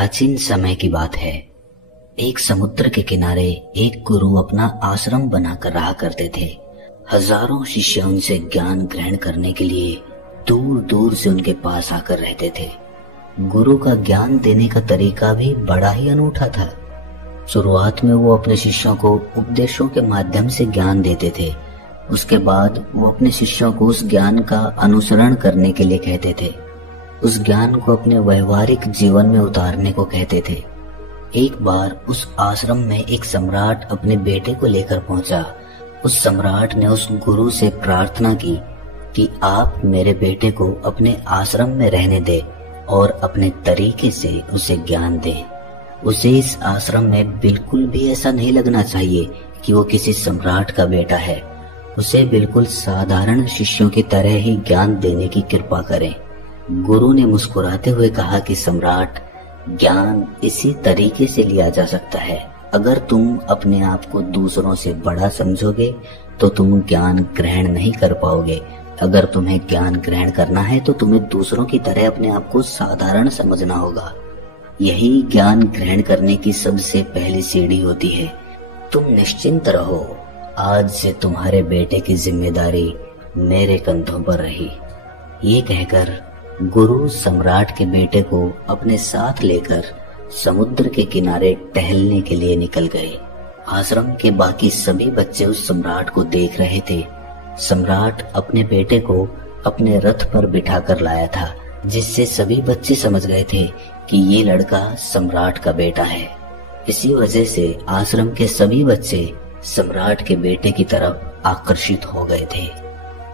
प्राचीन समय की बात है। एक समुद्र के किनारे एक गुरु अपना आश्रम बनाकर रहा करते थे। हजारों शिष्य उनसे ज्ञान ग्रहण करने के लिए दूर दूर से उनके पास आकर रहते थे। गुरु का ज्ञान देने का तरीका भी बड़ा ही अनूठा था। शुरुआत में वो अपने शिष्यों को उपदेशों के माध्यम से ज्ञान देते थे। उसके बाद वो अपने शिष्यों को उस ज्ञान का अनुसरण करने के लिए कहते थे। उस ज्ञान को अपने व्यवहारिक जीवन में उतारने को कहते थे। एक बार उस आश्रम में एक सम्राट अपने बेटे को लेकर पहुंचा। उस सम्राट ने उस गुरु से प्रार्थना की कि आप मेरे बेटे को अपने आश्रम में रहने दें और अपने तरीके से उसे ज्ञान दें। उसे इस आश्रम में बिल्कुल भी ऐसा नहीं लगना चाहिए कि वो किसी सम्राट का बेटा है। उसे बिल्कुल साधारण शिष्यों की तरह ही ज्ञान देने की कृपा करें। गुरु ने मुस्कुराते हुए कहा कि सम्राट, ज्ञान इसी तरीके से लिया जा सकता है। अगर तुम अपने आप को दूसरों से बड़ा समझोगे तो तुम ज्ञान ग्रहण नहीं कर पाओगे। अगर तुम्हें ज्ञान ग्रहण करना है तो तुम्हें दूसरों की तरह अपने आप को साधारण समझना होगा। यही ज्ञान ग्रहण करने की सबसे पहली सीढ़ी होती है। तुम निश्चिंत रहो, आज से तुम्हारे बेटे की जिम्मेदारी मेरे कंधों पर रही। ये कहकर गुरु सम्राट के बेटे को अपने साथ लेकर समुद्र के किनारे टहलने के लिए निकल गए। आश्रम के बाकी सभी बच्चे उस सम्राट को देख रहे थे। सम्राट अपने बेटे को अपने रथ पर बिठाकर लाया था, जिससे सभी बच्चे समझ गए थे कि ये लड़का सम्राट का बेटा है। इसी वजह से आश्रम के सभी बच्चे सम्राट के बेटे की तरफ आकर्षित हो गए थे।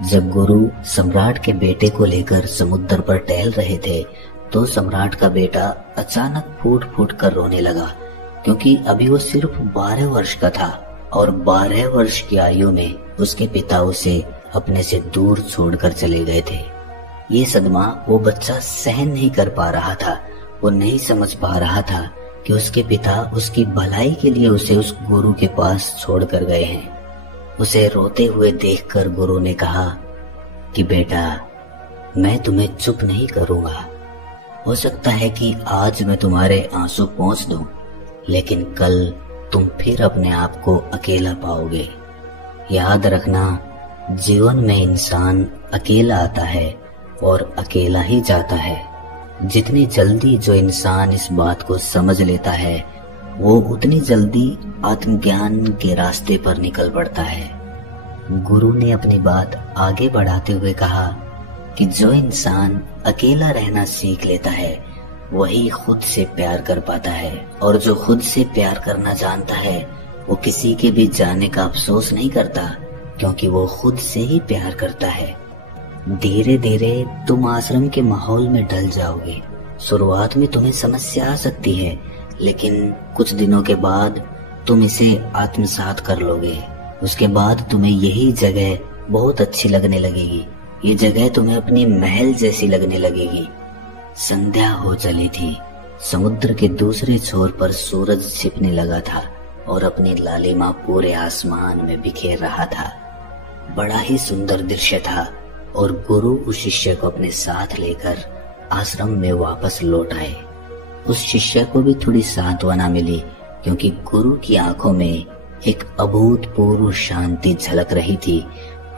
जब गुरु सम्राट के बेटे को लेकर समुद्र पर टहल रहे थे तो सम्राट का बेटा अचानक फूट फूट कर रोने लगा, क्योंकि अभी वो सिर्फ 12 वर्ष का था और 12 वर्ष की आयु में उसके पिता उसे अपने से दूर छोड़कर चले गए े। ये सदमा वो बच्चा सहन नहीं कर पा रहा था। वो नहीं समझ पा रहा था कि उसके पिता उसकी भलाई के लिए उसे उस गुरु के पास छोड़कर गए हैं। उसे रोते हुए देखकर गुरु ने कहा कि बेटा, मैं तुम्हें चुप नहीं करूंगा। हो सकता है कि आज मैं तुम्हारे आंसू पोंछ दूं, लेकिन कल तुम फिर अपने आप को अकेला पाओगे। याद रखना, जीवन में इंसान अकेला आता है और अकेला ही जाता है। जितनी जल्दी जो इंसान इस बात को समझ लेता है, वो उतनी जल्दी आत्मज्ञान के रास्ते पर निकल पड़ता है। गुरु ने अपनी बात आगे बढ़ाते हुए कहा कि जो इंसान अकेला रहना सीख लेता है वही खुद से प्यार कर पाता है, और जो खुद से प्यार करना जानता है वो किसी के भी जाने का अफसोस नहीं करता, क्योंकि वो खुद से ही प्यार करता है। धीरे धीरे तुम आश्रम के माहौल में ढल जाओगे। शुरुआत में तुम्हें समस्या आ सकती है, लेकिन कुछ दिनों के बाद तुम इसे आत्मसात कर लोगे। उसके बाद तुम्हें यही जगह बहुत अच्छी लगने लगेगी। ये जगह तुम्हें अपनी महल जैसी लगने लगेगी। संध्या हो चली थी। समुद्र के दूसरे छोर पर सूरज छिपने लगा था और अपनी लालिमा पूरे आसमान में बिखेर रहा था। बड़ा ही सुंदर दृश्य था और गुरु उस शिष्य को अपने साथ लेकर आश्रम में वापस लौट आए। उस शिष्य को भी थोड़ी सांत्वना मिली, क्योंकि गुरु की आंखों में एक अभूतपूर्व शांति झलक रही थी।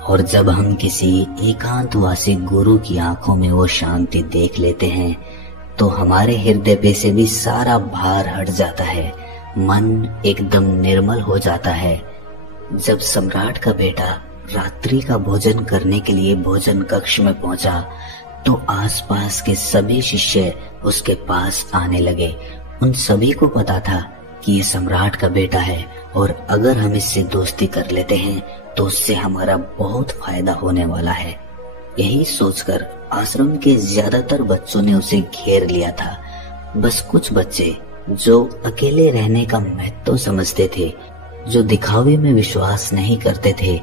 और जब हम किसी एकांतवासी गुरु की आंखों में वो शांति देख लेते हैं तो हमारे हृदय पे से भी सारा भार हट जाता है, मन एकदम निर्मल हो जाता है। जब सम्राट का बेटा रात्रि का भोजन करने के लिए भोजन कक्ष में पहुंचा तो आसपास के सभी शिष्य उसके पास आने लगे। उन सभी को पता था कि ये सम्राट का बेटा है और अगर हम इससे दोस्ती कर लेते हैं तो उससे हमारा बहुत फायदा होने वाला है। यही सोचकर आश्रम के ज्यादातर बच्चों ने उसे घेर लिया था। बस कुछ बच्चे जो अकेले रहने का महत्व समझते थे, जो दिखावे में विश्वास नहीं करते थे,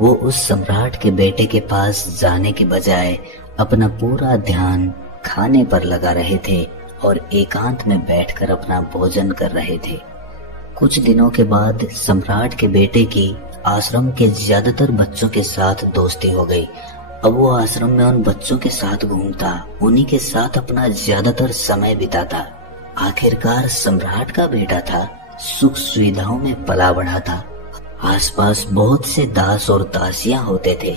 वो उस सम्राट के बेटे के पास जाने के बजाय अपना पूरा ध्यान खाने पर लगा रहे थे और एकांत में बैठकर अपना भोजन कर रहे थे। कुछ दिनों के बाद सम्राट के बेटे की आश्रम के ज्यादातर बच्चों के साथ दोस्ती हो गई। अब वो आश्रम में उन बच्चों के साथ घूमता, उन्हीं के साथ अपना ज्यादातर समय बिताता। आखिरकार सम्राट का बेटा था, सुख सुविधाओं में पला बढ़ा था। आसपास बहुत से दास और दासियां होते थे।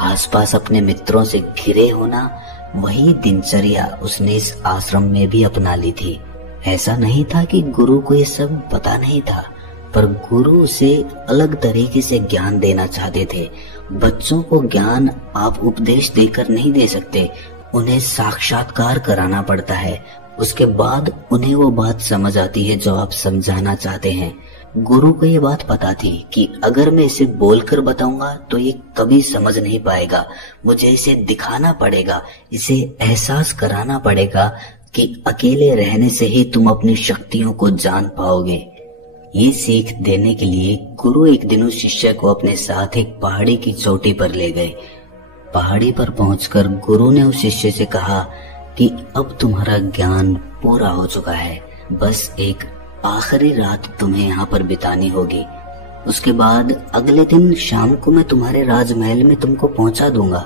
आसपास अपने मित्रों से घिरे होना, वही दिनचर्या उसने इस आश्रम में भी अपना ली थी। ऐसा नहीं था कि गुरु को ये सब पता नहीं था, पर गुरु उसे अलग तरीके से ज्ञान देना चाहते थे। बच्चों को ज्ञान आप उपदेश देकर नहीं दे सकते, उन्हें साक्षात्कार कराना पड़ता है। उसके बाद उन्हें वो बात समझ आती है जो आप समझाना चाहते हैं। गुरु को ये बात पता थी कि अगर मैं इसे बोलकर बताऊंगा तो ये कभी समझ नहीं पाएगा। मुझे इसे दिखाना पड़ेगा, इसे एहसास कराना पड़ेगा कि अकेले रहने से ही तुम अपनी शक्तियों को जान पाओगे। ये सीख देने के लिए गुरु एक दिन उस शिष्य को अपने साथ एक पहाड़ी की चोटी पर ले गए। पहाड़ी पर पहुंचकर गुरु ने उस शिष्य से कहा कि अब तुम्हारा ज्ञान पूरा हो चुका है, बस एक आखिरी रात तुम्हें यहाँ पर बितानी होगी। उसके बाद अगले दिन शाम को मैं तुम्हारे राजमहल में तुमको पहुंचा दूंगा।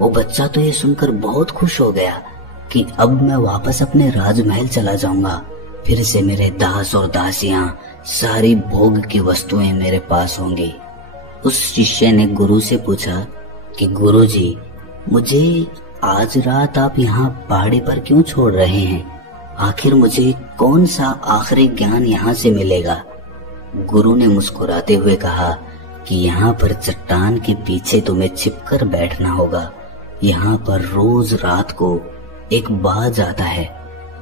वो बच्चा तो ये सुनकर बहुत खुश हो गया कि अब मैं वापस अपने राजमहल चला जाऊंगा, फिर से मेरे दास और दासियां, सारी भोग की वस्तुएं मेरे पास होंगी। उस शिष्य ने गुरु से पूछा कि गुरुजी, मुझे आज रात आप यहाँ पहाड़ी पर क्यों छोड़ रहे हैं? आखिर मुझे कौन सा आखिरी ज्ञान यहाँ से मिलेगा? गुरु ने मुस्कुराते हुए कहा कि यहाँ पर चट्टान के पीछे तुम्हें छिपकर बैठना होगा। यहाँ पर रोज रात को एक बाज आता है,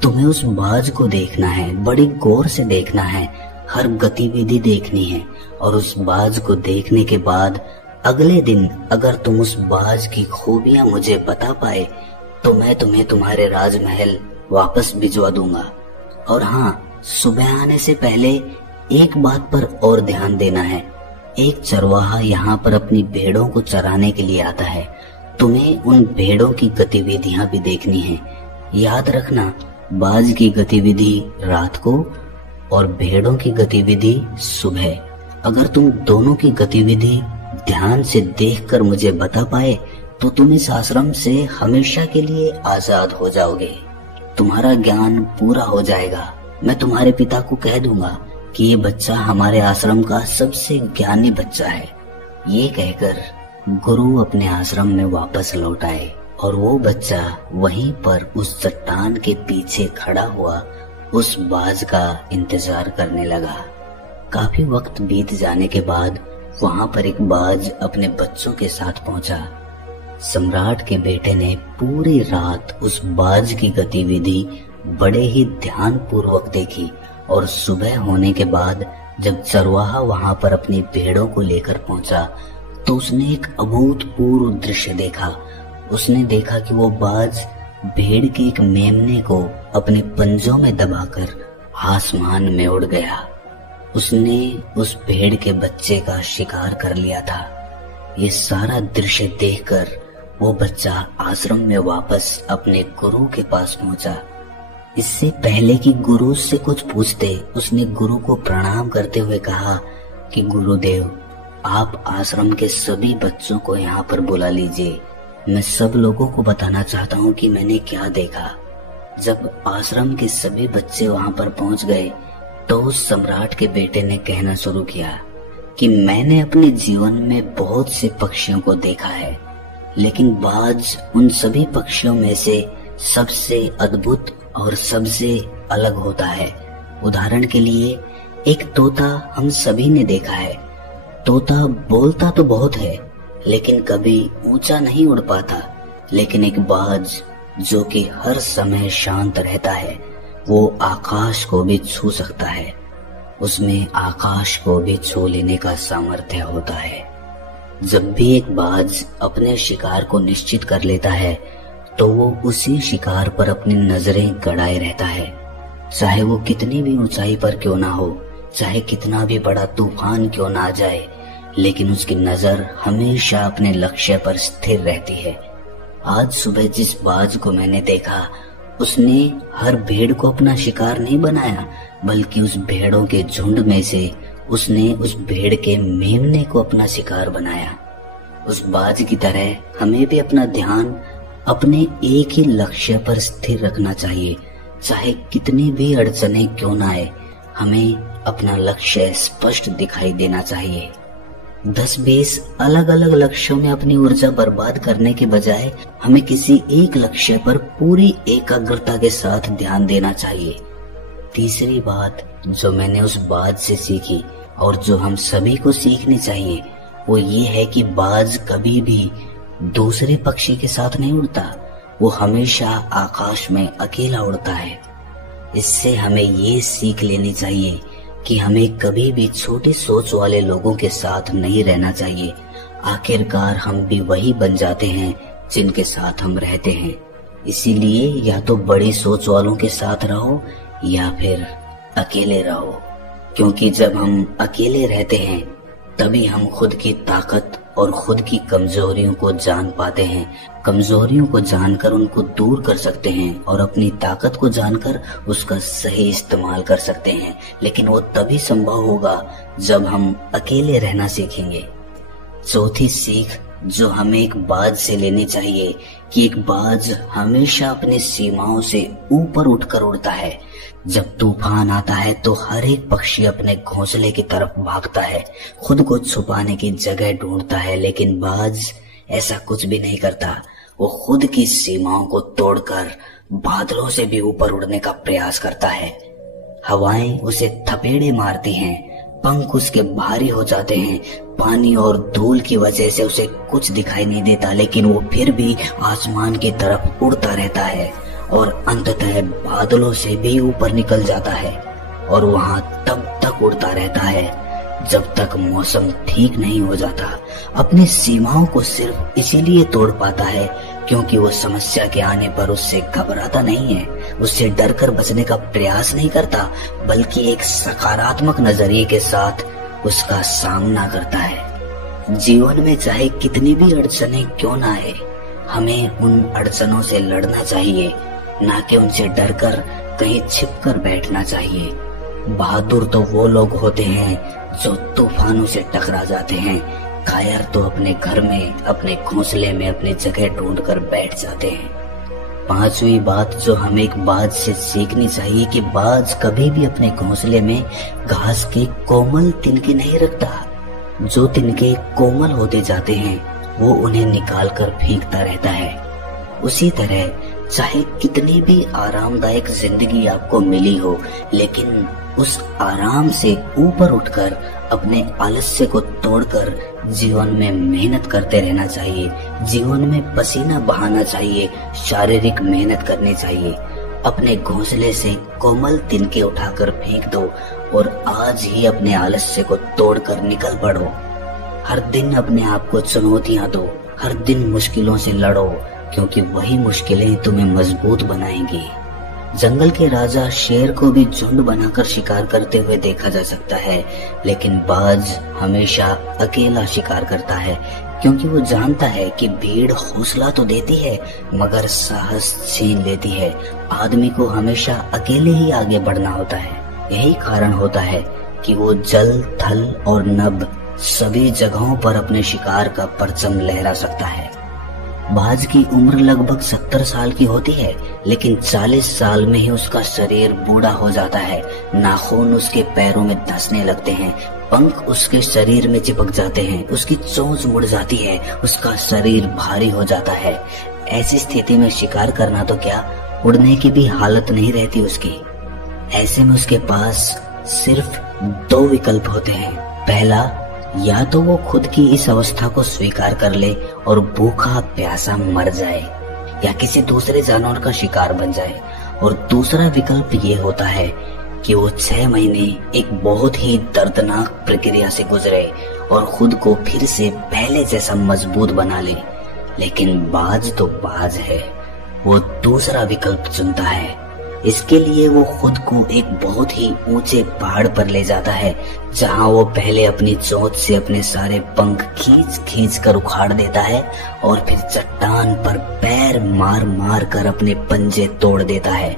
तुम्हें उस बाज को देखना है, बड़ी गौर से देखना है, हर गतिविधि देखनी है। और उस बाज को देखने के बाद अगले दिन अगर तुम उस बाज की खूबियां मुझे बता पाए तो मैं तुम्हें तुम्हारे राजमहल वापस भिजवा दूंगा। और हाँ, सुबह आने से पहले एक बात पर और ध्यान देना है। एक चरवाहा यहाँ पर अपनी भेड़ों को चराने के लिए आता है, तुम्हें उन भेड़ों की गतिविधियां भी देखनी है। याद रखना, बाज की गतिविधि रात को और भेड़ों की गतिविधि सुबह। अगर तुम दोनों की गतिविधि ध्यान से देखकर मुझे बता पाए तो तुम इस आश्रम से हमेशा के लिए आजाद हो जाओगे, तुम्हारा ज्ञान पूरा हो जाएगा। मैं तुम्हारे पिता को कह दूंगा कि ये बच्चा हमारे आश्रम का सबसे ज्ञानी बच्चा है। ये कहकर गुरु अपने आश्रम में वापस लौट आए और वो बच्चा वहीं पर उस चट्टान के पीछे खड़ा हुआ उस बाज का इंतजार करने लगा। काफी वक्त बीत जाने के बाद वहां पर एक बाज अपने बच्चों के साथ पहुंचा। सम्राट के बेटे ने पूरी रात उस बाज की गतिविधि बड़े ही ध्यान पूर्वक देखी और सुबह होने के बाद जब चरवाहा वहां पर अपनी भेड़ों को लेकर पहुंचा तो उसने एक अभूतपूर्व दृश्य देखा। उसने देखा कि वो बाज भेड़ के एक मेमने को अपने पंजों में दबाकर आसमान में उड़ गया। उसने उस भेड़ के बच्चे का शिकार कर लिया था। ये सारा दृश्य देखकर वो बच्चा आश्रम में वापस अपने गुरु के पास पहुंचा। इससे पहले कि गुरु से कुछ पूछते, उसने गुरु को प्रणाम करते हुए कहा कि गुरुदेव, आप आश्रम के सभी बच्चों को यहाँ पर बुला लीजिए। मैं सब लोगों को बताना चाहता हूँ कि मैंने क्या देखा। जब आश्रम के सभी बच्चे वहां पर पहुंच गए तो उस सम्राट के बेटे ने कहना शुरू किया कि मैंने अपने जीवन में बहुत से पक्षियों को देखा है, लेकिन बाज उन सभी पक्षियों में से सबसे अद्भुत और सबसे अलग होता है। उदाहरण के लिए एक तोता हम सभी ने देखा है। तोता बोलता तो बहुत है लेकिन कभी ऊंचा नहीं उड़ पाता, लेकिन एक बाज जो कि हर समय शांत रहता है, वो आकाश को भी छू सकता है। उसमें आकाश को भी छू लेने का सामर्थ्य होता है। जब भी एक बाज अपने शिकार को निश्चित कर लेता है तो वो उसी शिकार पर अपनी नजरें गड़ाए रहता है, चाहे वो कितनी भी ऊंचाई पर क्यों ना हो, चाहे कितना भी बड़ा तूफान क्यों ना आ जाए, लेकिन उसकी नजर हमेशा अपने लक्ष्य पर स्थिर रहती है। आज सुबह जिस बाज को मैंने देखा, उसने हर भेड़ को अपना शिकार नहीं बनाया, बल्कि उस भेड़ों के झुंड में से उसने उस भेड़ के मेमने को अपना शिकार बनाया। उस बाज की तरह हमें भी अपना ध्यान अपने एक ही लक्ष्य पर स्थिर रखना चाहिए। चाहे कितनी भी अड़चने क्यों ना आए, हमें अपना लक्ष्य स्पष्ट दिखाई देना चाहिए। 10-20 अलग अलग लक्ष्यों में अपनी ऊर्जा बर्बाद करने के बजाय हमें किसी एक लक्ष्य पर पूरी एकाग्रता के साथ ध्यान देना चाहिए। तीसरी बात जो मैंने उस बाज से सीखी और जो हम सभी को सीखनी चाहिए वो ये है कि बाज कभी भी दूसरे पक्षी के साथ नहीं उड़ता, वो हमेशा आकाश में अकेला उड़ता है। इससे हमें ये सीख लेनी चाहिए कि हमें कभी भी छोटी सोच वाले लोगों के साथ नहीं रहना चाहिए। आखिरकार हम भी वही बन जाते हैं जिनके साथ हम रहते हैं। इसीलिए या तो बड़ी सोच वालों के साथ रहो या फिर अकेले रहो, क्योंकि जब हम अकेले रहते हैं तभी हम खुद की ताकत और खुद की कमजोरियों को जान पाते हैं। कमजोरियों को जानकर उनको दूर कर सकते हैं और अपनी ताकत को जानकर उसका सही इस्तेमाल कर सकते हैं, लेकिन वो तभी संभव होगा जब हम अकेले रहना सीखेंगे। चौथी सीख जो हमें एक बाज से लेनी चाहिए कि एक बाज हमेशा अपनी सीमाओं से ऊपर उठकर उड़ता है। जब तूफान आता है तो हर एक पक्षी अपने घोंसले की तरफ भागता है, खुद को छुपाने की जगह ढूंढता है, लेकिन बाज ऐसा कुछ भी नहीं करता। वो खुद की सीमाओं को तोड़कर बादलों से भी ऊपर उड़ने का प्रयास करता है। हवाएं उसे थपेड़े मारती हैं, पंख उसके भारी हो जाते हैं, पानी और धूल की वजह से उसे कुछ दिखाई नहीं देता, लेकिन वो फिर भी आसमान की तरफ उड़ता रहता है और अंततः बादलों से भी ऊपर निकल जाता है और वहां तब तक उड़ता रहता है जब तक मौसम ठीक नहीं हो जाता। अपनी सीमाओं को सिर्फ इसीलिए तोड़ पाता है क्योंकि वो समस्या के आने पर उससे घबराता नहीं है, उससे डरकर बचने का प्रयास नहीं करता, बल्कि एक सकारात्मक नजरिए के साथ उसका सामना करता है। जीवन में चाहे कितनी भी अड़चनें क्यों ना आए, हमें उन अड़चनों से लड़ना चाहिए, ना कि उनसे डरकर कहीं छिपकर बैठना चाहिए। बहादुर तो वो लोग होते हैं जो तूफानों से टकरा जाते हैं, कायर तो अपने घर में, अपने घोंसले में अपनी जगह ढूंढकर बैठ जाते हैं। पांचवी बात जो हमें एक बाज से सीखनी चाहिए कि बाज कभी भी अपने घोंसले में घास के कोमल तिनके नहीं रखता। जो तिनके कोमल होते जाते हैं वो उन्हें निकालकर फेंकता रहता है। उसी तरह चाहे कितनी भी आरामदायक जिंदगी आपको मिली हो, लेकिन उस आराम से ऊपर उठकर अपने आलस्य को तोड़कर जीवन में मेहनत करते रहना चाहिए। जीवन में पसीना बहाना चाहिए, शारीरिक मेहनत करनी चाहिए। अपने घोंसले से कोमल तिनके उठाकर फेंक दो और आज ही अपने आलस्य को तोड़कर निकल पड़ो। हर दिन अपने आप को चुनौतियां दो, हर दिन मुश्किलों से लड़ो, क्योंकि वही मुश्किलें तुम्हें मजबूत बनाएंगी। जंगल के राजा शेर को भी झुंड बनाकर शिकार करते हुए देखा जा सकता है, लेकिन बाज हमेशा अकेला शिकार करता है, क्योंकि वो जानता है कि भीड़ हौसला तो देती है मगर साहस छीन लेती है। आदमी को हमेशा अकेले ही आगे बढ़ना होता है। यही कारण होता है कि वो जल, थल और नभ सभी जगहों पर अपने शिकार का परचम लहरा सकता है। बाज की उम्र लगभग 70 साल की होती है, लेकिन 40 साल में ही उसका शरीर बूढ़ा हो जाता है। नाखून उसके पैरों में धंसने लगते हैं, पंख उसके शरीर में चिपक जाते हैं, उसकी चोंच मुड़ जाती है, उसका शरीर भारी हो जाता है। ऐसी स्थिति में शिकार करना तो क्या, उड़ने की भी हालत नहीं रहती उसकी। ऐसे में उसके पास सिर्फ 2 विकल्प होते हैं। पहला, या तो वो खुद की इस अवस्था को स्वीकार कर ले और भूखा प्यासा मर जाए या किसी दूसरे जानवर का शिकार बन जाए, और दूसरा विकल्प ये होता है कि वो 6 महीने एक बहुत ही दर्दनाक प्रक्रिया से गुजरे और खुद को फिर से पहले जैसा मजबूत बना ले। लेकिन बाज तो बाज है, वो दूसरा विकल्प चुनता है। इसके लिए वो खुद को एक बहुत ही ऊंचे पहाड़ पर ले जाता है, जहां वो पहले अपनी चोंच से अपने सारे पंख खींच खींच कर उखाड़ देता है और फिर चट्टान पर पैर मार मार कर अपने पंजे तोड़ देता है।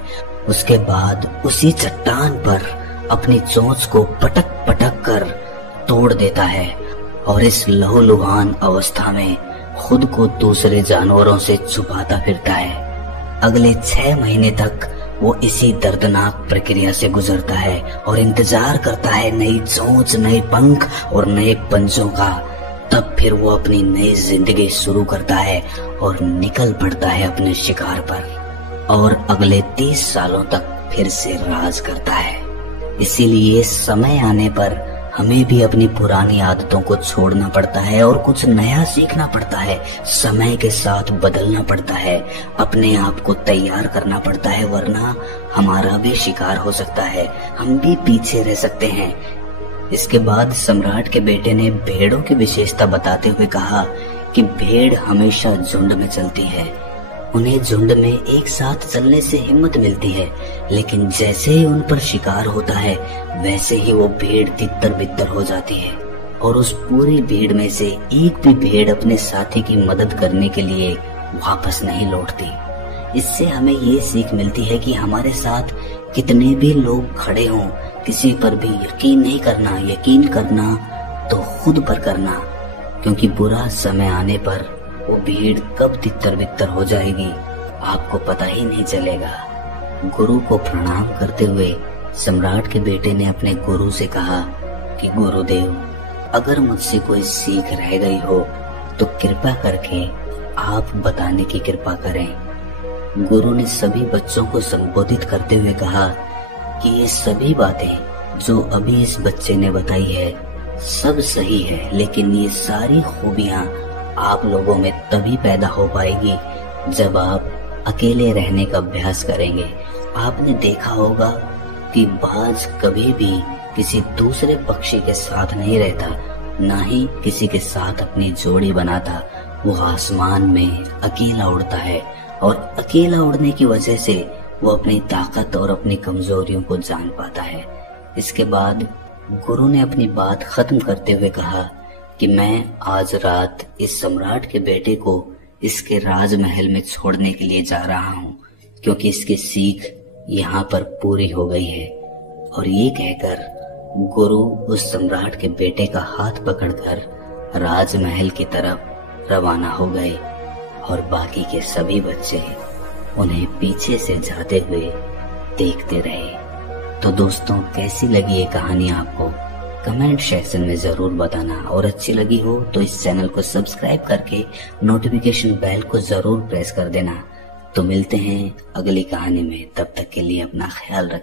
उसके बाद उसी चट्टान पर अपनी चोंच को पटक पटक कर तोड़ देता है और इस लहूलुहान अवस्था में खुद को दूसरे जानवरों से छुपाता फिरता है। अगले 6 महीने तक वो इसी दर्दनाक प्रक्रिया से गुजरता है और इंतजार करता है नई चोंच, नए पंख और नए पंजों का। तब फिर वो अपनी नई जिंदगी शुरू करता है और निकल पड़ता है अपने शिकार पर और अगले 30 सालों तक फिर से राज करता है। इसीलिए समय आने पर हमें भी अपनी पुरानी आदतों को छोड़ना पड़ता है और कुछ नया सीखना पड़ता है। समय के साथ बदलना पड़ता है, अपने आप को तैयार करना पड़ता है, वरना हमारा भी शिकार हो सकता है, हम भी पीछे रह सकते हैं। इसके बाद सम्राट के बेटे ने भेड़ों की विशेषता बताते हुए कहा कि भेड़ हमेशा झुंड में चलती है। उन्हें झुंड में एक साथ चलने से हिम्मत मिलती है, लेकिन जैसे ही उन पर शिकार होता है वैसे ही वो भीड़ तितर बितर हो जाती है और उस पूरी भीड़ में से एक भी भेड़ अपने साथी की मदद करने के लिए वापस नहीं लौटती। इससे हमें ये सीख मिलती है कि हमारे साथ कितने भी लोग खड़े हों, किसी पर भी यकीन नहीं करना। यकीन करना तो खुद पर करना, क्योंकि बुरा समय आने पर वो भीड़ कब तितर बितर हो जाएगी आपको पता ही नहीं चलेगा। गुरु को प्रणाम करते हुए सम्राट के बेटे ने अपने गुरु से कहा कि गुरुदेव, अगर मुझसे कोई सीख रह गई हो तो कृपा करके आप बताने की कृपा करें। गुरु ने सभी बच्चों को संबोधित करते हुए कहा कि ये सभी बातें जो अभी इस बच्चे ने बताई है सब सही है, लेकिन ये सारी खूबियां आप लोगों में तभी पैदा हो पाएगी जब आप अकेले रहने का अभ्यास करेंगे। आपने देखा होगा कि बाज कभी भी किसी दूसरे पक्षी के साथ नहीं रहता, ना ही किसी के साथ अपनी जोड़ी बनाता। वो आसमान में अकेला उड़ता है और अकेला उड़ने की वजह से वो अपनी ताकत और अपनी कमजोरियों को जान पाता है। इसके बाद गुरु ने अपनी बात खत्म करते हुए कहा कि मैं आज रात इस सम्राट के बेटे को इसके राजमहल में छोड़ने के लिए जा रहा हूँ, क्योंकि इसकी सीख यहाँ पर पूरी हो गई है। और ये कहकर गुरु उस सम्राट के बेटे का हाथ पकड़कर राजमहल की तरफ रवाना हो गए और बाकी के सभी बच्चे उन्हें पीछे से जाते हुए देखते रहे। तो दोस्तों, कैसी लगी ये कहानी आपको? कमेंट सेक्शन में जरूर बताना, और अच्छी लगी हो तो इस चैनल को सब्सक्राइब करके नोटिफिकेशन बेल को जरूर प्रेस कर देना। तो मिलते हैं अगली कहानी में, तब तक के लिए अपना ख्याल रखें।